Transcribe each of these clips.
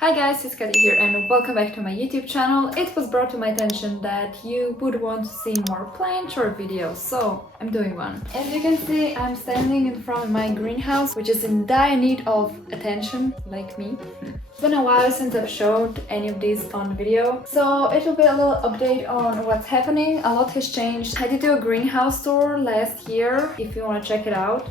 Hi guys, it's Katy here and welcome back to my YouTube channel. It was brought to my attention that you would want to see more plant chore videos, so I'm doing one. As you can see, I'm standing in front of my greenhouse, which is in dire need of attention, like me. It's been a while since I've showed any of these on video, so it will be a little update on what's happening. A lot has changed. I did do a greenhouse tour last year, if you want to check it out.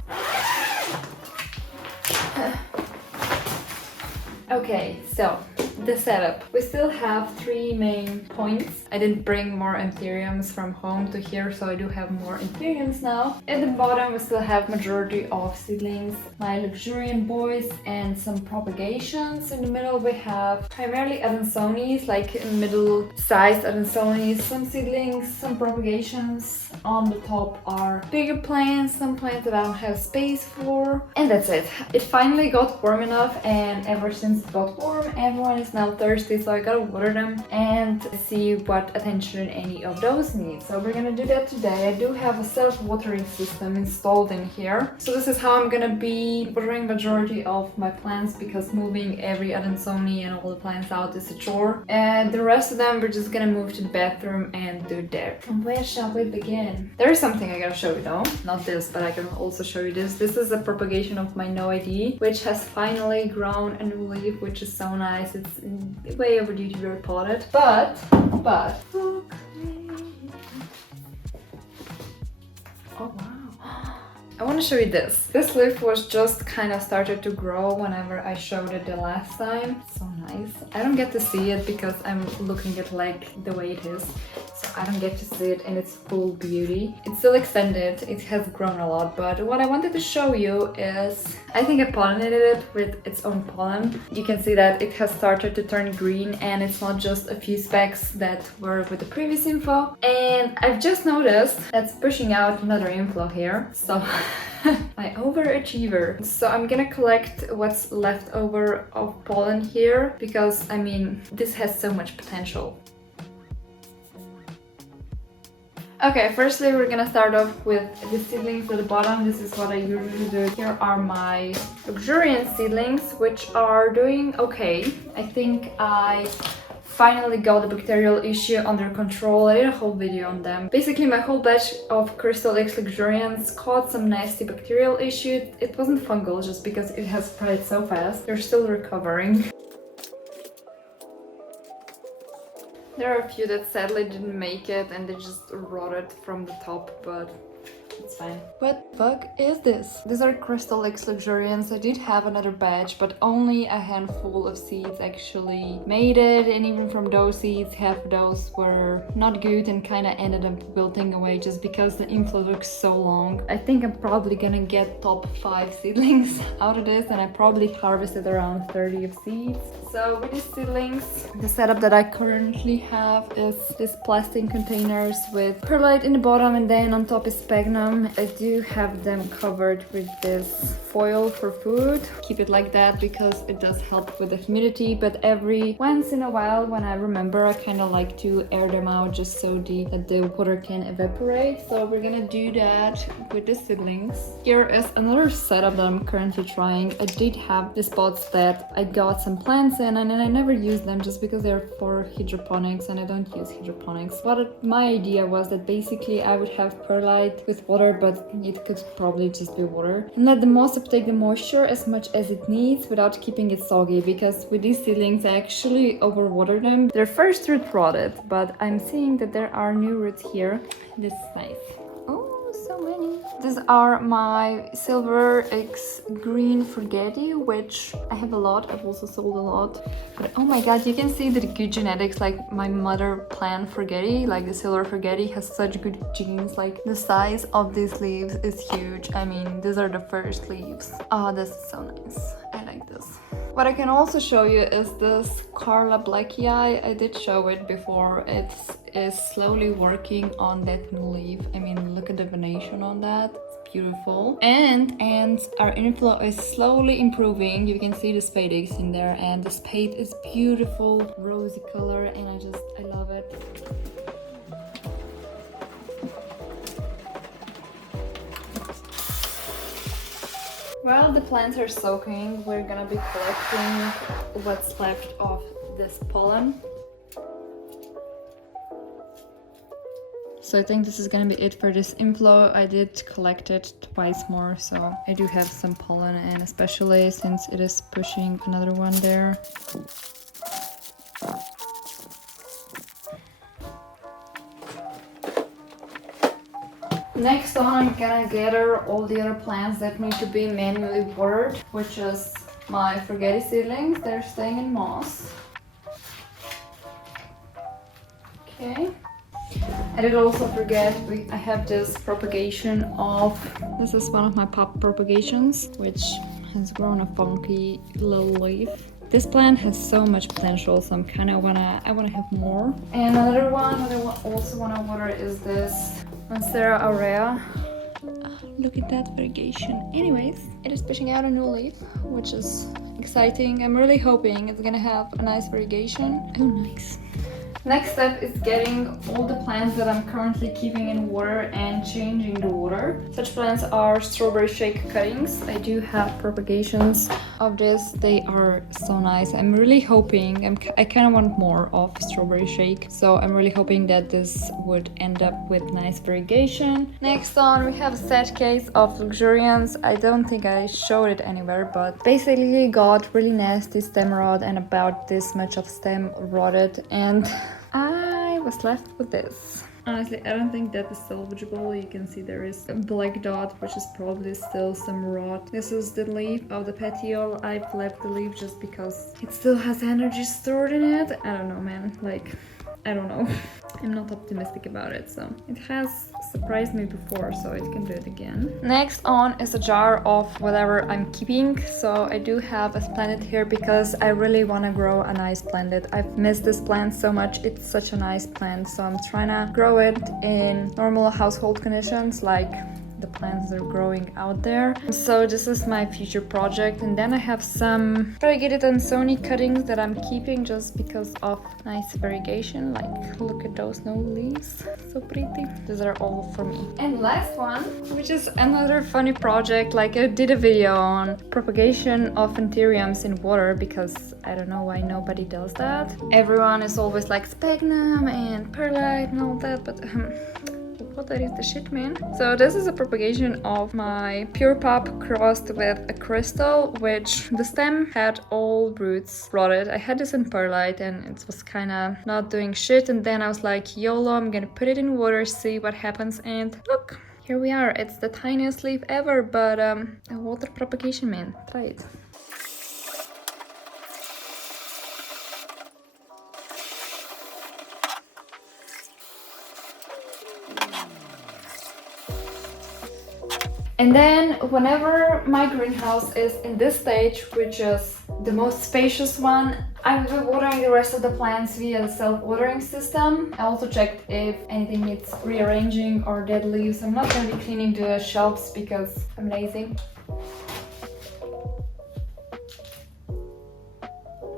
Okay, so the setup. We still have three main points. I didn't bring more anthuriums from home to here, so I do have more anthuriums now. At the bottom we still have majority of seedlings, my luxuriant boys and some propagations. In the middle we have primarily adansonias, like middle-sized adansonias, some seedlings, some propagations. On the top are bigger plants, some plants that I don't have space for, and that's it. It finally got warm enough, and ever since it got warm, everyone is now thirsty, so I gotta water them and see what attention any of those need. So we're gonna do that today. I do have a self-watering system installed in here, so this is how I'm gonna be watering majority of my plants, because moving every adansonia and all the plants out is a chore, and the rest of them we're just gonna move to the bathroom and do there. And where shall we begin? There is something I gotta show you though, not this, but I can also show you this. This is a propagation of my no ID, which has finally grown a new leaf, which is so nice. It's way overdue to be repotted, but oh wow, I want to show you this. This leaf was just kind of started to grow whenever I showed it the last time. So nice. I don't get to see it because I'm looking at like the way it is, so I don't get to see it in its full beauty. It's still extended, it has grown a lot, but what I wanted to show you is, I think I pollinated it with its own pollen. You can see that it has started to turn green, and it's not just a few specks that were with the previous info. And I've just noticed that's pushing out another inflow here, so my overachiever. So I'm gonna collect what's left over of pollen here, because I mean, this has so much potential. Okay, firstly we're gonna start off with the seedlings at the bottom. This is what I usually do. Here are my luxuriant seedlings, which are doing okay. I think I finally got the bacterial issue under control. I did a whole video on them. Basically, my whole batch of Crystal X luxuriants caught some nasty bacterial issue. It wasn't fungal, just because it has spread so fast. They're still recovering. There are a few that sadly didn't make it and they just rotted from the top, but it's fine. What the fuck is this? These are Crystal X luxuriants. I did have another batch, but only a handful of seeds actually made it, and even from those seeds, half of those were not good and kind of ended up wilting away just because the inflow took so long. I think I'm probably gonna get top 5 seedlings out of this, and I probably harvested around 30 of seeds. So with these seedlings, the setup that I currently have is these plastic containers with perlite in the bottom, and then on top is sphagnum. I do have them covered with this foil for food. Keep it like that because it does help with the humidity, but every once in a while when I remember, I kind of like to air them out just so that the water can evaporate. So we're gonna do that with the seedlings. Here is another setup that I'm currently trying. I did have the spots that I got some plants in, and then I never used them just because they're for hydroponics and I don't use hydroponics. But my idea was that basically I would have perlite with water, but it could probably just be water, and let the moss take the moisture as much as it needs without keeping it soggy, because with these seedlings I actually overwater them. Their first root rotted, but I'm seeing that there are new roots here. This is nice. Oh, so many. These are my Silver X green forgetti, which I have a lot. I've also sold a lot. But oh my god, you can see the good genetics. Like my mother plant forgetti, like the silver forgetti, has such good genes. Like the size of these leaves is huge. I mean, these are the first leaves. Oh, this is so nice. I like this. What I can also show you is this Carla Blackie. I did show it before. It is slowly working on that new leaf. I mean, look at the venation on that. It's beautiful. And our inflow is slowly improving. You can see the spadix in there, and the spade is beautiful rosy color, and I love it. While the plants are soaking, we're gonna be collecting what's left of this pollen. So I think this is gonna be it for this inflow. I did collect it twice more, so I do have some pollen, and especially since it is pushing another one there. Next on, I'm gonna gather all the other plants that need to be manually watered, which is my Affogato seedlings. They're staying in moss. Okay. I did also forget, I have this propagation of, this is one of my pop propagations, which has grown a funky little leaf. This plant has so much potential, so I wanna have more. And another one that I also wanna water is this Monstera aurea. Look at that variegation. Anyways, it is pushing out a new leaf, which is exciting. I'm really hoping it's gonna have a nice variegation. Oh, nice. Next step is getting all the plants that I'm currently keeping in water and changing the water. Such plants are strawberry shake cuttings. I do have propagations of this. They are so nice. I'm really hoping, I kind of want more of strawberry shake. So I'm really hoping that this would end up with nice variegation. Next on, we have a set case of luxuriance. I don't think I showed it anywhere, but basically got really nasty stem rot and about this much of stem rotted, and I was left with this. Honestly, I don't think that is salvageable. You can see there is a black dot, which is probably still some rot. This is the leaf of the petiole. I've left the leaf just because it still has energy stored in it. I don't know, man. Like, I don't know. I'm not optimistic about it, so it has surprised me before, so it can do it again. Next on is a jar of whatever I'm keeping. So I do have a splendid here because I really want to grow a nice splendid. I've missed this plant so much. It's such a nice plant, so I'm trying to grow it in normal household conditions, like the plants that are growing out there. So this is my future project, and then I have some variegated adansoniia cuttings that I'm keeping just because of nice variegation. Like, look at those no leaves, so pretty. These are all for me. And last one, which is another funny project. Like, I did a video on propagation of anthuriums in water because I don't know why nobody does that. Everyone is always like sphagnum and perlite and all that, but that is the shit, man. So this is a propagation of my pure pop crossed with a crystal, which the stem had all roots rotted. I had this in perlite and it was kind of not doing shit, and then I was like, YOLO, I'm gonna put it in water, see what happens, and look, here we are. It's the tiniest leaf ever, but a water propagation, man. Try it. And then whenever my greenhouse is in this stage, which is the most spacious one, I will be watering the rest of the plants via the self-watering system. I also checked if anything needs rearranging or dead leaves. I'm not going to be cleaning the shelves because I'm lazy.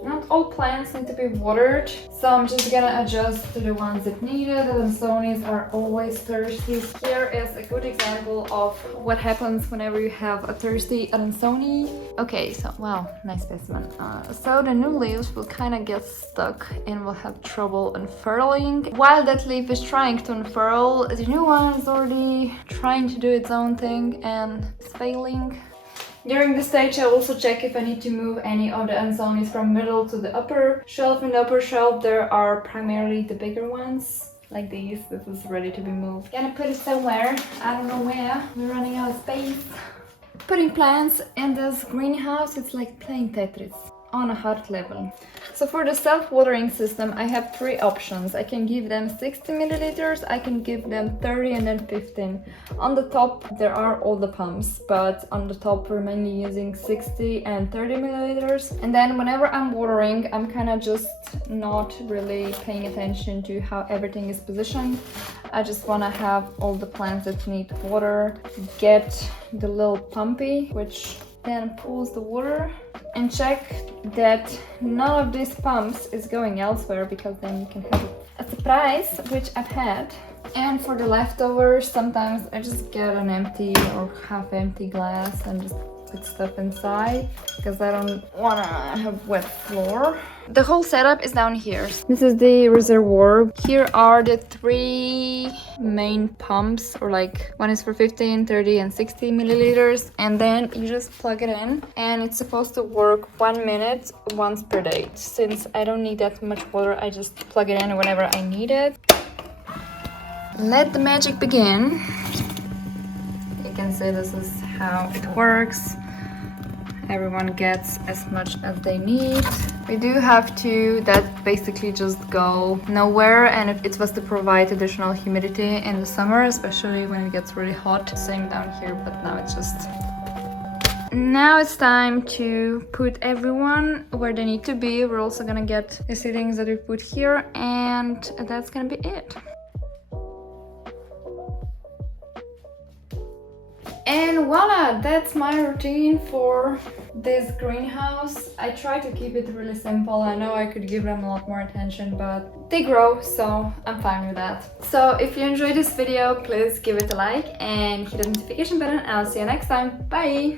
Not all plants need to be watered, so I'm just gonna adjust to the ones that need it. The adansonias are always thirsty. Here is a good example of what happens whenever you have a thirsty adansonia. Okay, so wow, nice specimen. So the new leaves will kind of get stuck and will have trouble unfurling. While that leaf is trying to unfurl, the new one is already trying to do its own thing and it's failing. During this stage, I also check if I need to move any of the adansonias from middle to the upper shelf. In the upper shelf, there are primarily the bigger ones, like these. This is ready to be moved. Gonna put it somewhere. I don't know where. We're running out of space. Putting plants in this greenhouse, it's like playing Tetris on a heart level. So for the self-watering system, I have three options. I can give them 60 milliliters, I can give them 30 and then 15. On the top, there are all the pumps, but on the top, we're mainly using 60 and 30 milliliters. And then whenever I'm watering, I'm kind of just not really paying attention to how everything is positioned. I just want to have all the plants that need water get the little pumpy, which then pulls the water, and check that none of these pumps is going elsewhere, because then you can have a surprise, which I've had. And for the leftovers, sometimes I just get an empty or half empty glass and just put stuff inside because I don't wanna have wet floor. The whole setup is down here. This is the reservoir. Here are the 3 main pumps, or like one is for 15, 30 and 60 milliliters, and then you just plug it in and it's supposed to work 1 minute once per day. Since I don't need that much water, I just plug it in whenever I need it. Let the magic begin. You can see this is how it works. Everyone gets as much as they need. We do have 2 that basically just go nowhere, and if it was to provide additional humidity in the summer, especially when it gets really hot. Same down here, but now it's just... Now it's time to put everyone where they need to be. We're also gonna get the seedlings that we put here, and that's gonna be it. And voila, that's my routine for this greenhouse. I try to keep it really simple. I know I could give them a lot more attention, but they grow, so I'm fine with that. So if you enjoyed this video, please give it a like and hit the notification button, and I'll see you next time. Bye!